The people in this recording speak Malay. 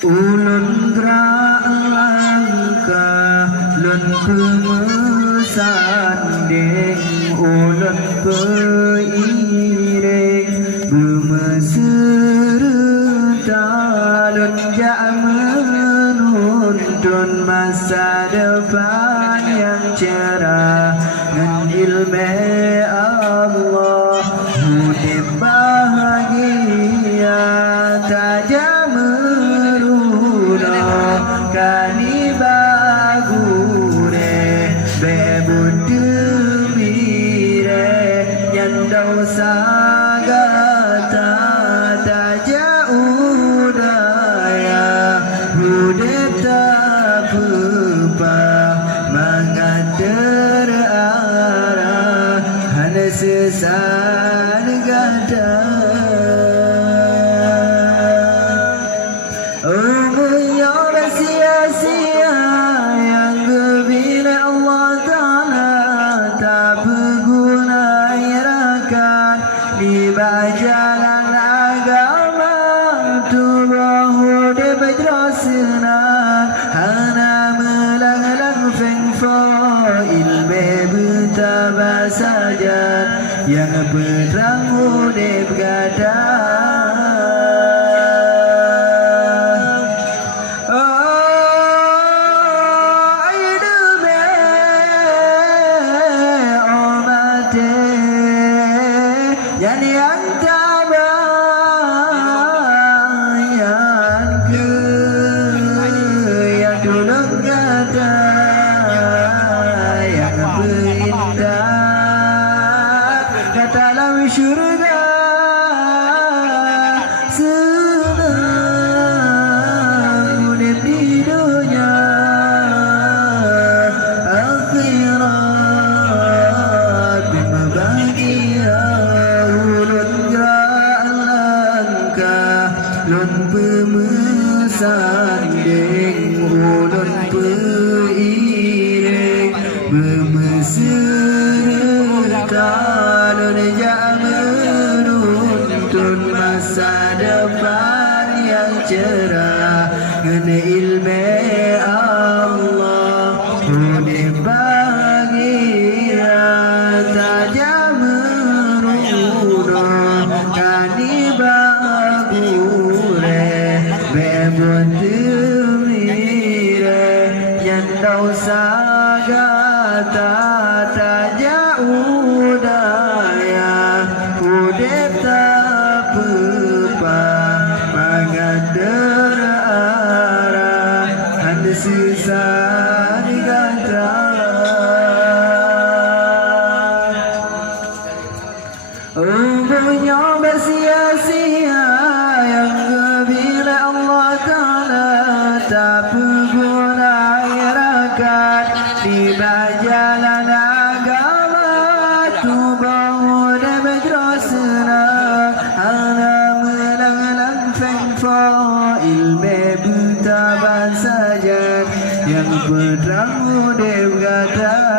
Ulun gerak langkah lun pemusanding ulun peiring bermeserta lun jak menuntun masa depan yang cerah dengan ilmu Allah hidup bahagia tak kani bagure bebun demire nyandau sagata taja udaya hudep tak pepa mengatur arah hanya sesan gada. Sia-sia yang kebina Allah Ta'ala tak berguna irakan di jalan agama tubuh dia berjelasenang hana melang-lang feng fo ilmu bertabah saja yang perang dia bergada. Yang tabayan ke yang dulu kata yang berindah kata dalam syurga senang urip di dunia akhirat bima bahagia. Lun pemesanding ulun peiring bermeserta lun jak menuntun masa depan yang cerah dengan ilmu Allah hidup bahagia saja menuduh kani bebun demire nyandau sagata taja udaya hudep tak pepa mengatur arah hanya susah digata. Umurnya bersia-sia yang kebila Allah Ta'ala tak berguna irakan di jalan agama tubuh dia berjelasenang hana melang-lang feng fo ilmu bertabah saja yang perang dia berkata.